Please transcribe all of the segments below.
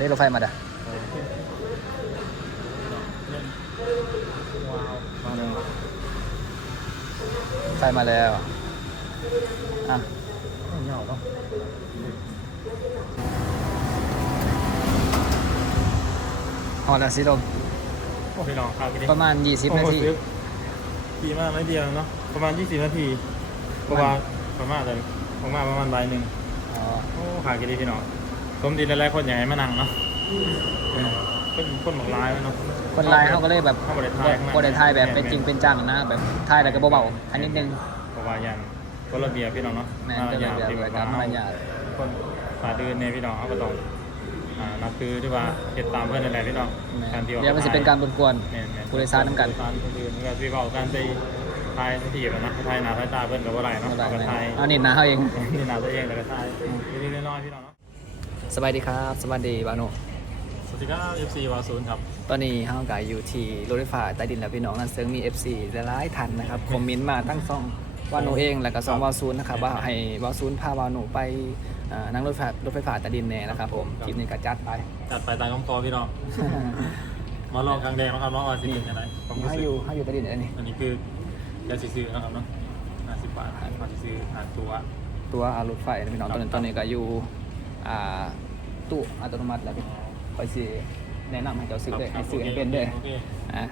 นี่รถไฟมาเด้อว้าวมาเลยไฟมาแล้ว อะเหงาเนาะฮอดแล้วสิลมโอ้พี่น้องครับประมาณ 20 นาทีดีมากไม่เดียวเนาะ ประมาณ 20 นาทีเพราะว่าประมาณเลยประมาณประมาณใบหนึ่งอ๋อโอ้ขากี่ดีพี่น้อง สมดีหลายๆคนอยากให้มานั่งเนาะเป็นคนหลากหลายเนาะ คนไลน์เขาก็เลยแบบเข้าบ่ได้ถ่ายข้างในบ่ได้ถ่ายแบบเป็นจริงเป็นจังนะ แบบถ่ายแล้วก็เบาๆอันนิดนึง เพราะว่ายันก็ระเบียบพี่น้องเนาะแม่นก็ระเบียบที่แบบตามว่ามารยาท คนฝ่าเดินเนี่ยพี่น้องเขาก็ต้องอ่านับคือที่ว่าเก็บตามเพื่อนนั่นแหละพี่น้องแม่การที่ว่าเดี๋ยวมันจะเป็นการบนกวนแม่นๆผู้โดยสารนำกัน ผู้โดยสารคนอื่นมันก็ที่ว่าการไปทายที่อยู่นะทายหนาทายตาเพื่อนกับว่าไรเนาะบ่ได้ก็แม่ทายเอานิดนะเขาเองนี่หนาตัวเองแล้วก็ทายนิดๆน้อยๆพี่น้องเนาะ สบายดีครับสวัสดีบาโนสวัสดีครับ FC วาศูนย์ครับ ตอนนี้เฮากายอยู่ที่รถไฟฟ้าใต้ดินแล้วพี่น้องนั่นซึ่งมี FC หลายๆท่านนะครับคอมเมนต์มาตั้งซองวาโนเองแล้วก็ซองวาซูนนะครับว่าให้วาซูนพาวาโนไปอ่านั่งรถไฟรถไฟฟ้าใต้ดินแน่นะครับผมคลิปนี้ก็จัดไป จัดไปตามคำกอพี่น้อง มาลองกลางแดงนะครับน้องออยสิเป็นยังไงความรู้ให้สึกอยู่ให้อยู่ใต้ดินอันนี้ อันนี้คือจะซื้อๆนะครับเนาะ50 บาทมาซื้อหาตัว ตัวอ่ารถไฟนะพี่น้องตอนนี้ตอนนี้ก็อยู่ อ่าตู้อัตโนมัติแล้วพี่คอยสิแนะนำให้เจ้าซื้อเลยให้ซื้อให้เป็นเลยโอเคอะ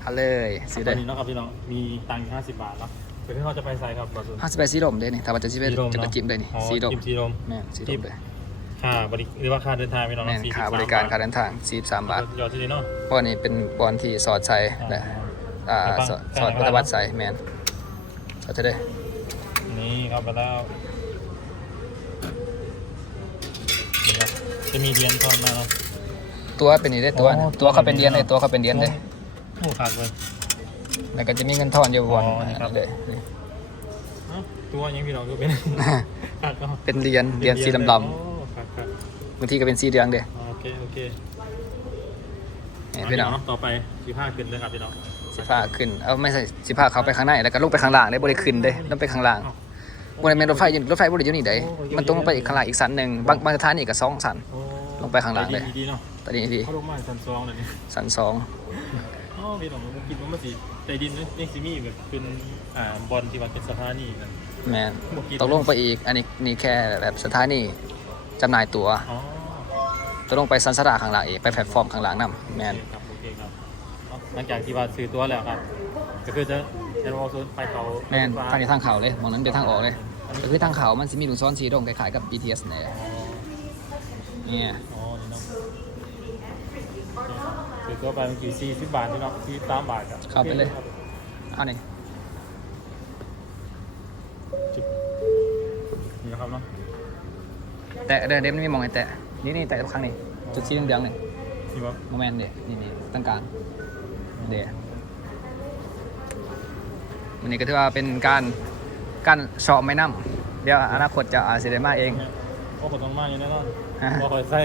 เอาเลยซื้อตเลอนยนี้เนาะครับพี่น้องมีตังค์50บาทเนาะเดี๋ยวพี่เขาจะไปใส่ครับบอสุน ห้าสิบแปดสีดมเลยนี่ถ้าว่าจะสิเป็นจะกระจิ้มเลยนี่อ๋อสีดมจิ้มสีดม แม่นสีดมเลยค่าบริหรือว่าค่าเดินทางพี่น้องแม่นเนาะค่า43บริการทค่าเดินทาง43บาทยอดที่นี่เนาะ เพราะอันนี้เป็นบอลที่สอดใส่และอ่าแล้วก็สอดใส่สอดในปบ้านฏิบัติใส่แม่นสอดจะได้นี่ครับไปแล้ว จะมีเรียนทอนมาเนาะตัวเป็นนี่ได้ตัวอ๋อตัวเขาเป็นเดียนเลยตัวเขาเป็นเดียนเลยโอ้ขาดเลยแล้วก็จะมีเงินทอนอยู่บอลอ๋อนี่ครับเลยนี่เอ้าตัวยังพี่น้องก็เป็นขาดก็เป็นเหรียญเหรียญสีดำโอ้ขาดขาดๆบางทีก็เป็นสีเหลืองเด้โอเคโอเคนี่พี่น้องเาะต่อไปสิบห้าขึ้นเลยครับพี่น้องสิผ้าขึ้นเอาไม่ใช่สิผ้าเขาไปข้างในแล้วก็ลงไปข้างล่างได้บ่ได้ขึ้นเด้ลงไปข้างล่างอ้าวบ่ได้แม่นรถไฟอยู่รถไฟบ่ได้อยู่นี่เด้โอ้อยู่มันต้องลงไปอีกข้างล่างอีกสันหนึงบางบางสถานีก็สองสันโอ้ ลงไปข้างล่างเลยดีๆเนาะตอนนี้พี่เขาลงมาสันซองเลยนี่สันสองอ๋อพี่น้องผมคิดว่ามันสิใจดินนี่นี่ซิมีแบบเป็นอ่าบอลที่ว่าเป็นสถานีนะแม่นบ่คิดต้องลงไปอีก อันนี้นี่แค่แบบสถานีจำหน่ายตั๋วอ๋อต้องลงไปสันสดาข้างล่างอีกไปแพลตฟอร์มข้างล่างนํแม่นโอเคครับโอเคครับเนาะหลังจากที่ว่าซื้อตัวแล้วครับก็คือจะเห็นว่าโซนไปเขาแม่นฟ้ทางนี้ทางเขาเลยมองนั้นเป็นทางออกเลยก็คือทางเขามันสิมีลูกซ้อนสีดงคล้ายๆกับ BTS นี่แหละอ๋อ เนี่ยอ๋อนี่เนาะโอเคซื้อตัวไปเมื่อกี้สี่สิบบาทนี่เนาะสี่สามบาทครับเข้าไปเลย เอานี่จุดนี่นะครับเนาะแตะเดินเดมนมีมองไอ้แตะนี่นี่แตะทุกครั้งนี่จุดสีเหลืองๆนี่ที่ว่าโมเมนต์เด็นี่นี่ตั้งกลางเด็วันนี้ก็ถือว่าเป็นการการเชาะไม่น้ำเดี๋ยวอนาคตจะอาจสิได้มาเองก็ผต้องมากอยู่แน่นอนฮะ บ่คอยใส่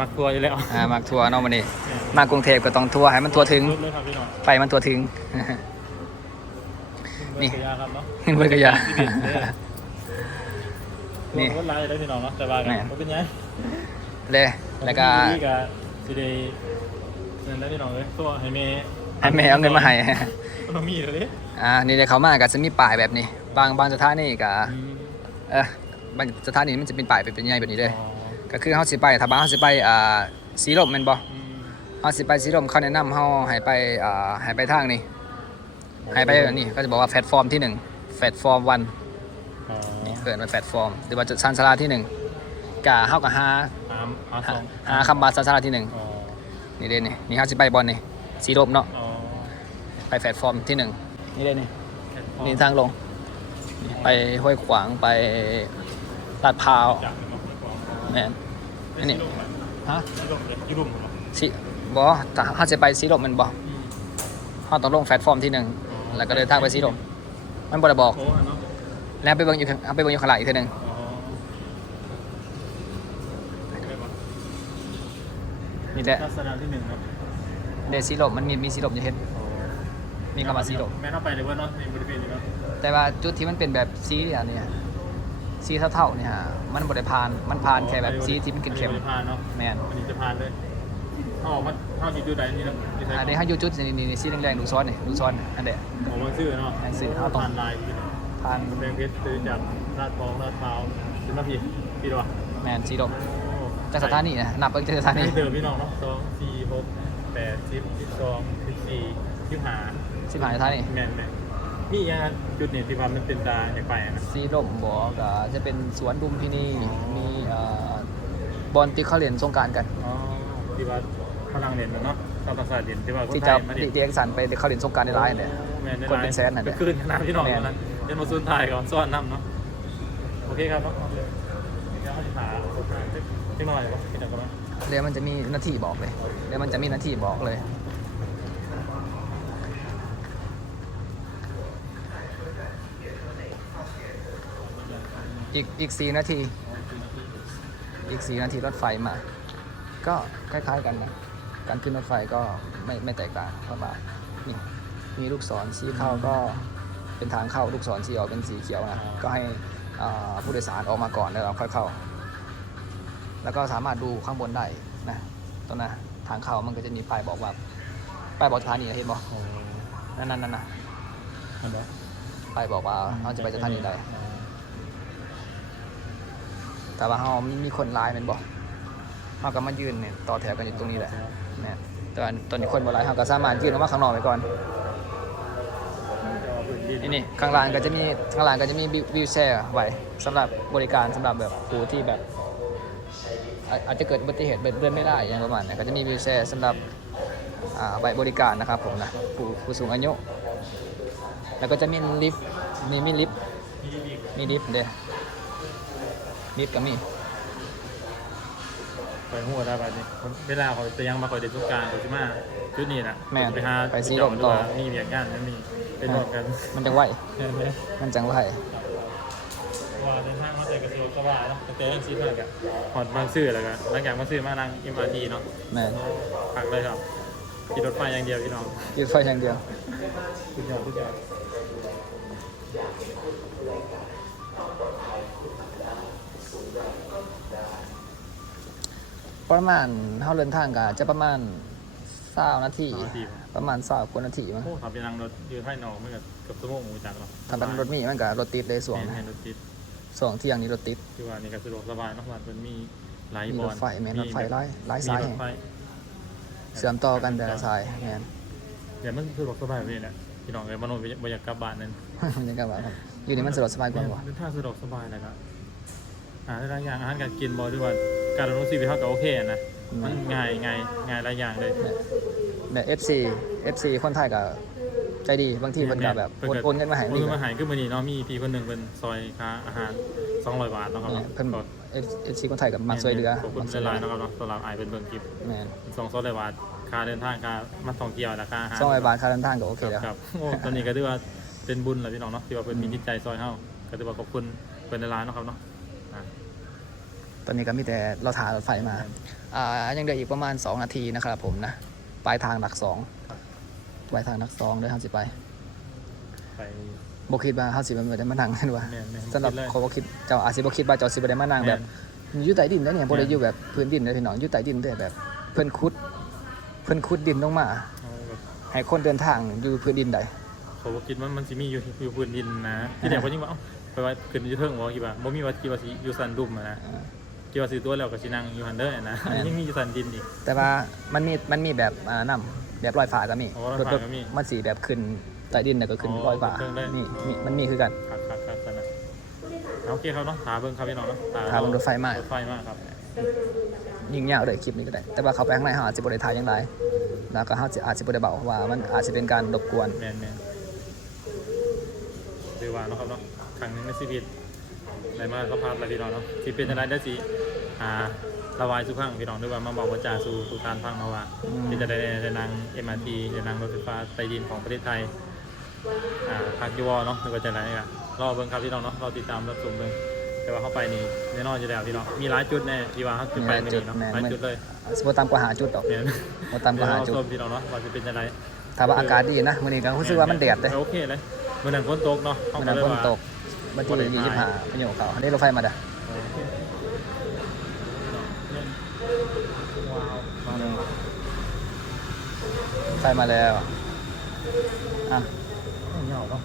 มักตัวอยู่แล้วอ่ามากทัวร์เนาะวันนี้มากรุงเทพก็ต้องทัวร์ให้มันทัวร์ถึงสุดเลยครับพี่น้องไปมันทัวร์ถึงนี่เบิร์กยาครับเนาะเบิร์กยานี่นี่รถไล่ได้พี่น้องเนาะแต่ว่ากันแม่บ่เป็นไงเลยแล้วก็นี่ก็สิได้นั่นได้พี่น้องเลยตัวให้เมย์ให้แม่เอาเงินมาให้มันมีเลยดิอ่านี่เดี๋ยวเขามาก็จะมีป้ายแบบนี้ บางบางสถานีก็อืมเออบางสถานีมันจะเป็นป้ายเป็นใหญ่แบบนี้เลยอ๋อ ก็คือเฮาสิไปถ้าบ้านเฮาสิไปอ่าสีลมแม่นบ่อืมเฮาสิไปสีลมเขาแนะนำเฮาให้ไปอ่าให้ไปทางนี้ให้ไปแบบนี้ก็จะบอกว่าแพลตฟอร์มที่1แพลตฟอร์ม1อ๋อนี่เกิดมาแพลตฟอร์ม หรือว่าจะซันสลาที่1กะเฮาก็หาสามอาสหาองหาคำบาซันสลาที่หนึ่งอ๋อนี่เด้นี่นี่เฮาสิไปบอลนี่สีลมเนาะอ๋อไปแพลตฟอร์มที่หนึ่งนี่เด้นี่แค่พอนี่ทางลงนี่ไปห้วยขวางไปลาดพร้าวจากเนาะ แล้วก็แม่นอันนี้ได้สิลงไหมฮะสิลงเลยอยุ่รุ่มเหรอสิบ่ถ้าเฮาสิไปสีลมแมันบ่อืมเฮาต้องลงแพลตฟอร์มที่หนึ่งแล้วก็เดินทางไปสีลมมันบ่ได้บอกโอ้เนาะแล้วไปเบิ่งอยู่ข้างเอาไปเบิ่งอยู่ข้างหลังอีกเทีนึงอ๋อได้ปะนี่แหละลักษณะที่หนึ่งเนาะเดสีลมมันมีมีสีลมอยู่เฮ็ดมีคำว่าสีลมแม่เข้าไปเลยว่าเนาะในบริเวณนี้เนาะแต่ว่าจุดที่มันเป็นแบบสีอันเนี้ย สีเท่าๆเนี่ยฮะมันบริพานมันพานแค่แบบสีที่มันเค็มอัจะพานเนาะๆแมนอันนี้จะพานเลยเขาออกมาเขาอยู่จุดไหนนี่เนาะอยู่ไหนอันนี้ให้อยูจุดนี่นี่นี่สีแดงๆดูซ้อนนี่ดูซ้อนอันเดียออกมาชื่อเนาะอันชื่อเขาต้องพานลายพี่เนาะพานกำแพงเพชรซื้อจากลาดทองลาดพร้าวซื้อมาพี่พี่ตัวแมนสีดมโอ้จากสถานีนะนับไปจากสถานีให้เดิมพี่น้องเนาะสองสี่หกแปดสิบสิบสองสิบสี่สิบห้าสิบห้าสถานีแมนแมน มีอย่างนั้นจุดนี้ที่ว่ามันเป็นตาอยากไปอะนะ สีดมบอกอ่าจะเป็นสวนดุมพินีอ๋อ มีอ่าบอลที่เขาเล่นสงกรารกัน อ๋อที่ว่าพลังเด่นน่ะเนาะชาวประสาทเด่นที่ว่าคนที่ไทจะยมาเด่นดีเอ็กสันไปเขาเล่นสงกรารในร้านเนี่ยแม่ได้คนเป็นแสนน่ะเนี่ยคืนนะพี่น้องแม่นนั้นเดี๋ยวมาซูนถ่ายก่อนซ้อนน้ำเนาะโอเคครับเนาะเอาเลยเดี๋ยวเขาจะหาคนถ่ายเล็กน้อยป่ะพี่จังก็ไหมเดี๋ยวมันจะมีหน้าที่บอกเลย เดี๋ยวมันจะมีหน้าที่บอกเลย อีกอีกสี่นาที อีกสี่นาทีรถไฟมา ก็คล้ายๆกันนะ การขึ้นรถไฟก็ไม่ไม่แตกต่างเพราะว่านี่มีลูกศรชี้เข้าก็เป็นทางเข้าลูกศรชี้ออกเป็นสีเขียวนะก็ให้อ่าผู้โดยสารออกมาก่อนแล้วเราค่อยเข้า แล้วก็สามารถดูข้างบนได้นะตรงนั้นทางเข้ามันก็จะมีป้ายบอกว่าป้ายบอกสถานีนะเห็นบอกนั่นนั่นนั่นนะอันเดียวป้ายบอกว่าเราจะไปสถานีใด แต่ว่าเรามีคนร้ายมันบอกเราก็มายืนเนี่ยต่อแถวกันอยู่ตรงนี้แหละเนี่ยต่ว่าตอนนี้คนบ่ร้ายเราก็สามารถยืนออกมาข้างนอกไปก่อนนี่นี่ข้างล่างก็จะมีข้างล่างก็จะมีวิวแชร์ไว้สำหรับบริการสำหรับแบบผู้ที่แบบ อาจจะเกิดอุบัติเหตุเดินไม่ได้อย่างประมาณเนี้ก็จะมีวิวแชร์สำหรับอ่าไว้บริการนะครับผมนะผู้ผู้สูงอายุแล้วก็จะมีลิฟต์มีมีลิฟต์มีลิฟต์เด้ ลิฟต์ก็มีไปหัวได้แบบนี้เวลาเขาจะยังมาคอยเด็ดทุกการเขาจะมาจุดนี้นะแม่นไปหาไปสีลมต่อมีเบียงกันแล้วมีไปรวมกัน มันจังไหวเห็นไหมมันจังไหวว่าเดินทางมาแต่กระทรวงสบายเนาะแต่ยังซีเพื่อนกันหอดบางซื่อแล้วกันหลังจากมาซื้อมานั่งอิมอาร์ทีเนาะแม่นพักเลยครับขี่รถไฟอย่างเดียวพี่น้องยืดไฟอย่างเดียวสุดยอดสุดยอด ประมาณเท่าเดินทางก็จะประมาณสานาทีสามนาทีประมาณสาวกว่านาทีมั้งโอ้ขับไปนั่งรถยืนไฟนอกไม่กับกับสมองหมูจักเนาะทางการรถมีมันก็รถติดเลยส่วงเห็นนะเห็นรถติดส่วงเที่ยงนี้รถติดคือว่านี่ก็สะดวกสบายเนาะวันมันมีหลายมีบรอลถไฟแม่นรถไฟหลายหลายมีสายรถไฟเสื่อมต่อกันแต่ละสายแม่นเดี๋ยวมันสะดวกสบายแบบนี้แหละพี่น้องเลยมโนบรรยากาศบ้านนั้นมันยังไงวะครับอยู่นี่มันสะดวกสบายกว่าบ่ เดินทางสะดวกสบายนะครับอาหารหลายอย่างอาหารการกินบอด้วยว่า การดำรงชีวิตเขาก็โอเคนะ มันง่ายง่ายง่ายหลายอย่างเลย แบบ FC FC คนไทยก็ใจดีบางทีมันก็แบบโอนโอนเงินมาให้โอนนี่เงินก็มาใหายขึ้นมานี่เนาะมีพี่คนหนึ่งเป็นซอยค้าอาหาร200บาทเนาะครับเนี่ยเพิ่นก็ FC คนไทยกับมักช่วยเหลือขอบคุมัณกช่วยเหหลืลาอยๆนะครับเนาะสำหรับอายเป็นเบิ่งคลิปแม่นสองโซเลยบาทค่าเดินทางค่ามาท่องเที่ยวและค่าอาหารสองร้อยบาทค่าเดินทางก็โอเคแล้วครับโอ้ตอนนี้ก็ถือว่าเป็นบุญแหละพี่น้องเนาะที่ว่าเพิ่นมีจิตใจซอยเฮาก็ถือว่าขอบคุณเพิ่นในร้านเนาะครับเนาะอ่า ตอนนี้ก็มีแต่เราถ่ายรถไฟมา อ่ายังเหลืออีกประมาณ 2 นาทีนะครับผมนะ ปลายทางหลักสองปลายทางหลักสองเดินทางสิไปไปบคิดว่าเขาสิมันไม่ได้มานั่งกันว่าแม่นแม่นสำหรับคิดเลยเขาบคิดเจ้าอาจสิบคิดว่าเจ้าสิบ่ได้มานั่งแบบอยู่ใต้ดินได้เนี่ยบ่ได้อยู่แบบพื้นดินได้พี่น้องอยู่ใต้ดินได้แบบเพิ่นขุด เพิ่นขุดดินลงมา เอาแบบให้คนเดินทางอยู่พื้นดินได้เขาบ่คิดว่ามันสิมีอยู่อยู่พื้นดินนะที่เดียวเขายิ่งว่าเอ้าไปว่าขึ้นอยู่เทิงบ่คิดว่าบ่มีว่าคิดว่าสิอยู่สันดุมอะนะ อ่า คิดว่าสิตัวแล้วก็สินั่งอยู่หันเด้อนะแม่น ยังมีอยู่สันดินอีก แต่ว่ามันมีมันมีแบบอ่านํแบบลอยฟ้าก็มีอ๋อลอยฟ้าก็มีมันสีแบบขึ้นใต้ดินแล้วก็ขึ้นอ๋อลอยฟ้าเครื่องได้ นี่อ๋อมีมันมีคือกัน ครับครับครับสันนะเอาโอเคครับเนาะถาเบิ่งครับพี่น้องเนาะถาเบิ่งรถไฟมากรถไฟมากครับยิงยาวเลยคลิปนี้ก็ได้ แต่ว่าเขาไปข้างในเขาอาจจะบริทายยังไงแล้วก็เขาจะอาจจะบริเบาว่ามันอาจจะเป็นการรบกวน แม่นแม่นถือว่าเนาะครับเนาะครั้งหนึงในชีวิตได้มาสัมภาษณ์แล้วพี่น้องเนาะสิเป็นจังไดได้สิ อ่าระบายสุขังพี่น้องด้วยว่ามาบอกว่าจาสู่สู่การฟังมาว่าอืมที่จะได้ได้นั่ง MRT จะนั่งรถไฟฟ้าใต้ดินของประเทศไทยอ่าพักอยูวอเนาะหรือว่าจะไหนอะรอเบิ่งครับพี่น้องเนาะรอติดตามรับชมเบิ่งแต่ว่าเข้าไปนี่แน่นอนอยู่แล้วพี่น้องมีหลายจุดแน่ที่ว่าเขาขึ้นไปมีไม่หลายจุดีดเนาะแม่นหลายจุดเลยสมมติตามกว่าหาจุดดอกเนี่ยสมมติตามกว่าหาจุดเดี๋ยวเรชมพี่น้องเนาะว่าจะเป็นยังไงถ้าว่าอากาศดีนะวันนี้ก็รู้สึกว่ามันแดดเลยโอเคเลยเมื่อนั้นฝนตกเนาะมันนั้นฝนตกวันที่ยี่สิบห้าพายุเขาได้รถไฟมาเด้อ โอเค ใส่มาแล้วอะเหงาเนาะ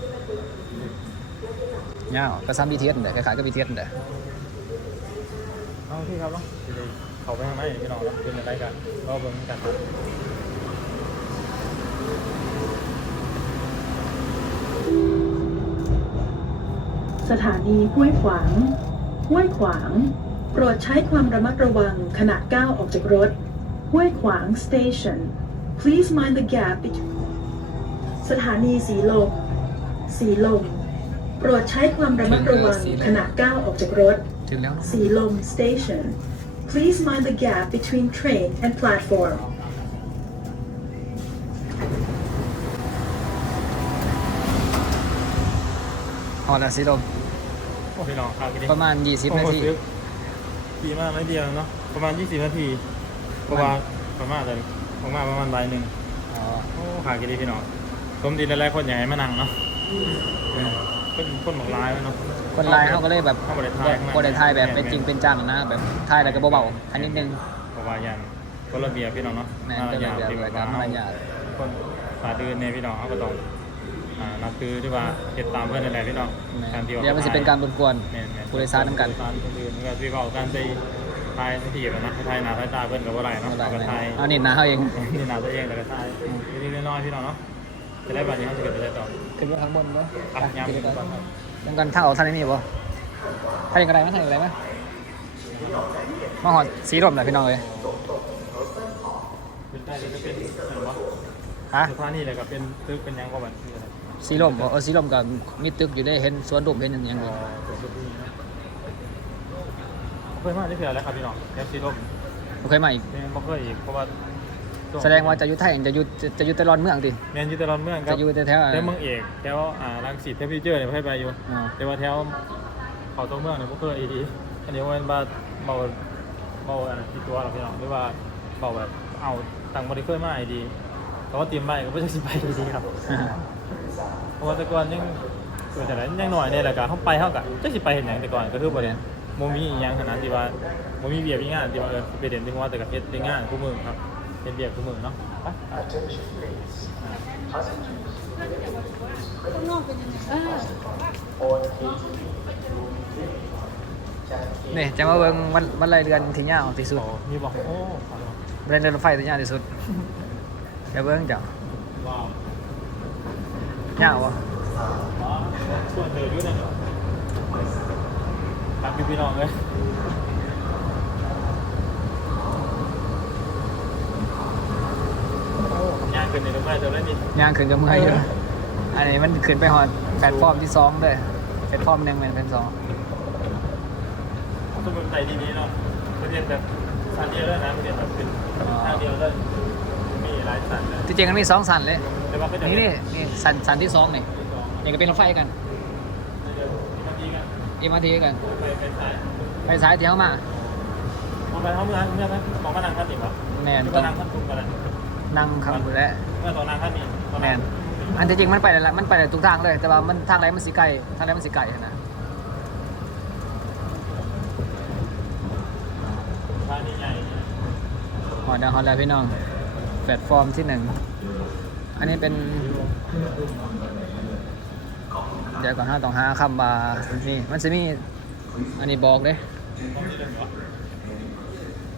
เงาก็ซ้ำบีเทียนเด้อคล้ายๆกับบีเทียนเด้อเอาที่ครับเนาะจะได้เขาไปทางไหนพี่น้องเนาะเป็นอะไรกันรอเบิ่งกันครับสถานีห้วยขวาง ห้วยขวาง โปรดใช้ความระมัดระวังขณะก้าวออกจากรถ ห้วยขวาง station please mind the gap between สถานีสีลม สีลม โปรดใช้ความระมัดระวังขณะก้าวออกจากรถถึงแล้วเนอะสีลม station please mind the gap between train and platform ฮอดแล้วสิลม โอ้พี่น้องครับประมาณ 20 นาที ดีมากไม่เดียวเนาะ ประมาณ 20 นาทีเพราะว่าประมาณเลย ประมาณประมาณใบหนึ่งอ๋อโอ้ขากินดีพี่น้องสมดีหลายๆคนอยากให้มานั่งเนาะเป็นคนหมกลายเนาะคนไลน์เขาก็เลยแบบเข้าไปในไทยข้างในบ่ได้ถ่ายแบบเป็นจริงเป็นจังนะ แบบถ่ายแล้วก็เบาๆอันนิดนึงเพราะว่ายันคนระเบียบพี่น้องเนาะแม่นมารเป็นระยาทเบียบที่แบบรายการว่าเฮามารยาทคนสาดืนเนี่ยพี่น้องเขาก็ต้องอ่านับถือที่ว่าเก็บตามเพื่อนนั่นแหละพี่น้องแม่การที่ว่าเดี๋ยวมันจะเป็นการบนกวนแม่นๆผู้โดยสารนำกันผู้โดยสารคนอื่นมันก็ที่เว้าการไป ทายที่แบบนะทายหน้าทายตาเพื่อนกับว่าไรเนาะเอาเอาก็ได้ทายเอานี่นะเขาเองนี่หนาตัวเองแต่ก็ทายนิดๆน้อยๆพี่น้องเนาะจะได้แบบนี้เขาจะเกิดอะไรต่อขึ้นไปข้างบนเนาะอะยามขึ้นไปก่ก่ออนนครับยังกันทางออกทางนี้มีบ่ทางยังไงไหมทางยังไงไหมมาหอดสีลมเลยพี่น้องเลยเป็นได้เลยก็เป็นเห็นปะฮะสถานีเลยก็เป็นตึกเป็นหยังก็แบบนี้อะไรสีลมบ่เออสีลมกับมีตึกอยู่ได้เห็นสวนดมเห็นอย่างอย่างอ๋นี้อ เป็นตึกนี้นะเคยมาที่เสือแล้วครับพี่น้องแคปซีร่มบ่เคยมาอีกเนี่ยบ่เคยอีกเพราะว่าแสดงว่าจะอยู่ไทยจะอยู่จะจะอยู่แต่รอนเมืองติเรียนอยู่แต่รอนเมืองครัจะบอยู่แต่แถวแถวเมืองเอกแถวอ่ารังสิตแถวฟิวเจอร์เนี่ยบ่ให้ไปอยู่อ่าแต่ว่าแถวเขาตัวเมืองเนี่ยบ่เคยอีดีอันนี้ว่ามันบาเบาเบาอันที่ตัวเราพี่น้องหรือว่าเบาแบบเอาต่างบ่ได้เคยมาอีดีแต่ว่าเตรียมไปก็บ่จะสิไปดีครับ เพราะว่าแต่ก่อนยังเกิดจากนั้นยังหน่อยเนี่ยแหละก็เขาไปเขากะจะสิไปเห็นอย่างแต่ก่อนก็คือประเด็นโมมีอหย่างขนาดที่ว่าโมมีเบียร์มีงานที่ว่าเออไปเด่นที่ว่าแต่กับเพชรในงานคู่มือครับเป็นเบียร์คู่มือเนาะไปนี่จะมาเบิ่งวันวันไรเดือนที่ยาวที่สุดโอ้มีบอกโอ้วันไรเดือนรถไฟที่ยาวที่สุดจะเบิ่งจ้ะยาวว้าวส่วนเดือดด้วยนะ ตามพี่น้องเลยโอ้ยากเกินในรถไฟเดี๋ยวได้นี่ย่างขึ้นกับเมื่อยอยู่อันนี้มันขึ้นไปหอดแพลตฟอร์มที่สองเลยแพลตฟอร์มหนึ่งเป็นแพลตสองสมุนไพรดีๆเนาะประเด็นแบบสันเดียวเลยนะประเด็นแบบเป็นทางเดียวเลยมีหลายสันเลยที่จริงมันมีสองสันเลยแต่ว่าก็จะนี่นี่นี่สันสันที่สองนี่นี่ก็เป็นรถไฟกันบางทีกัน เอ็มอาร์ทีกันไปไปซ้ายไปซ้ายที่เข้ามามองไปเขาเมื่อเมื่อไหมมองมานั่งขั้นอีกวะแน่นหรือต้อว่างนั่งขั้นตรงกันเลยนั่งคำอยู่แล้วเมื่อตอนนั่งขั้นนี้ตอนแน่นอันที่จริงมันไปได้ละมันไปได้ทุกทางเลย แต่ว่ามันทางไหนมันสีไก่ทางไหนมันสีไก่นะท่านี้ใหญ่หอดาวฮอดแล้วพี่น้องแพลตฟอร์มที่หนึ่งอันนี้เป็น เดี๋ยวก่อนห้าต้องหาคำว่านี่มันจะมีอันนี้บอกเด้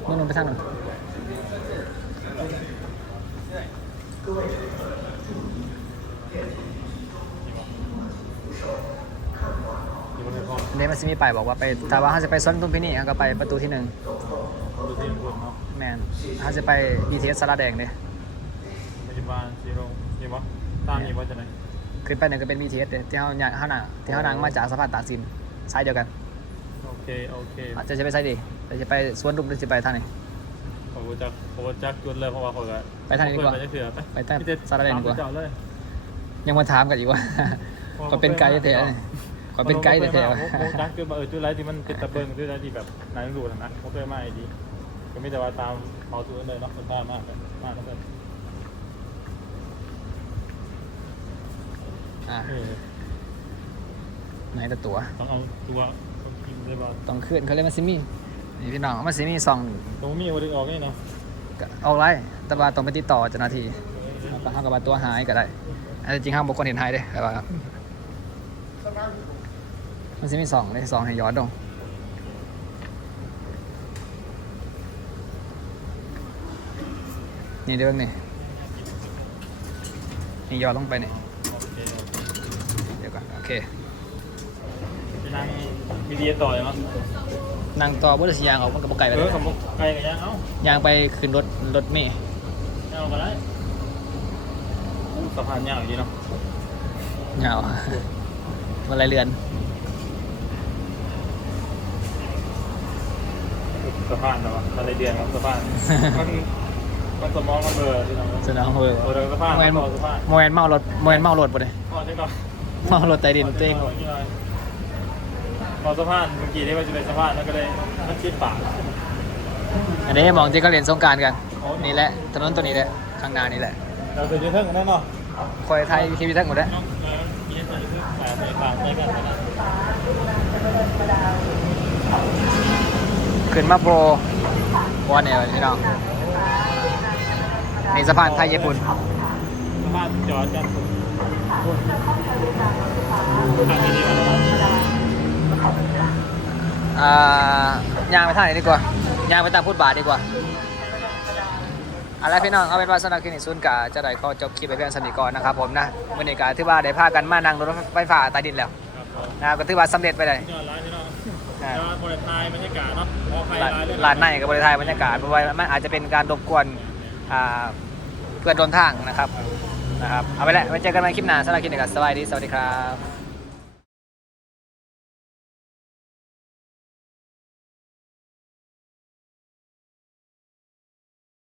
นู่นลงไปทางนึงอยู่บนเรือพออันนี้มันจะมีป้ายบอกว่าไปถ้าว่าเขาจะไปสวนตุมพินี่เขาก็ไปประตูที่หนึ่งดูที่บนเนาะแมนเขาจะไป BTS สาราแดงเด้ปัจจุบันซีโร่ยี่วะตามนี้ว่าจะไหน ขึ้นไปหนึ่งก็เป็น BTS เด้ที่เขาอยากเขาหนังที่เขาหนังมาจากสะพานตากสินสายเดียวกันโอเค โอเคอาจจะจะไปสายดีแต่จะไปสวนดุมหรือจะไปทางไหนผมจะผมจะจุดเลยเพราะว่าเขาก็ไปทางนี้ดีกว่าไปจะเถื่อไปไปทางสารแดงดีกว่าเจ้าเลยยังมาถามกันอีกว่าก็เป็นไกด์แท้ๆนี่ก็เป็นไกด์แท้ๆๆวะโอ้จักคือว่าเออจุดไรที่มันเป็นตะเบิงจุดไรที่แบบนายรู้นะเขาเคยมาไอ้ดีก็ไม่แต่ว่าตามเขาตัวเลยเนาะคนตามมากเลยมากแล้วกัน อะเออไหนแต่ตัว ต้องเอาตัวต้องกินได้บ่ต้องขึ้นเขาเรียกมาซิมี่นี่พี่น้องมาซิมี่สองตรงมีโอดึงออกนี่เนาะก็ออกไลน์แต่ว่าต้องไปติดต่อเจ้าหน้าที่เออบางครั้งกับตัวหายก็ได้อันจริงห้ามบุคคลเห็นหายเด้แต่ว่ามันจะมีสองเลยสองให้ย้อนลงนี่เดี๋ยวเบิ่งนี่นี่ย้อนลงไปนี่โอเคเดี๋ยวก่อนโอเคไปนั่งมีดีต่อยังเนาะนั่งต่อบริษัทยางออกมันกับไก่ไปเอเลอยขมกไกลกับยังเอ้ายางไปขึ้นรถรถเมย์ยังเอาก็ได้อู้สะพานยาวอยู่เนาะเหงาวันไรเรือนสะพานเหรอวะอะไรเดือนครับสะพานมันมันสมองมันเบลอที่น้องสนองเบอร์โอ้เดินสะพานโมเอนต่อสะพานโมเอนเมารถโมเอนเมารถปะเลยพอใช่ก่อน เมารถใต้ดินตัวเองพอสะพานเมื่อกี้ที่ว่าจะเป็นสะพานแล้วก็เลยมันชิดปากอันนี้มองที่เขาเรียนสงกรารกันนี่แหละถนนตัวนี้แหละข้างหน้านี่แหละเราจะยืนเทิงกันแน่นอนคอยไทยทีวีทั้งหมดแล้วน้องมามีให้ตัวยืนเทิงมาไปฟังไปกันนะขึ้นมาโปรวันเนี่ยพี่น้องนี่สะพานไทยญี่ปุ่นสะพานจอดกันทางนี้ดีมั้ย อ่ายางไปทางไหนดีกว่ายางไปตามพุทธบาทดีกว่าเอาละพี่น้องเอาเป็นว่าสำหรับคลินิกซุนกาจะได้ขอจบคลิปไปเพียงสำนีก่อนนะครับผมนะวันนี้กาถือว่าได้พากันมานั่งรถไฟฟ้าใต้ดินแล้วครับผมนะครับก็ถือว่าสำเร็จไปเลยยอดร้านพี่น้องยอดบริษัทบรรยากาศเนาะพอใครร้านร้านเลยร้านในกับบริไทยบรรยากาศเพราะว่ามันอาจจะเป็นการรบกวนอ่าเพื่อนร่วมทางนะครับ นะครับเอาไปแล้วไว้เจอกันใหม่คลิปหน้าสำหรับคลิปนี้ก็สวัสดีสวัสดีครับ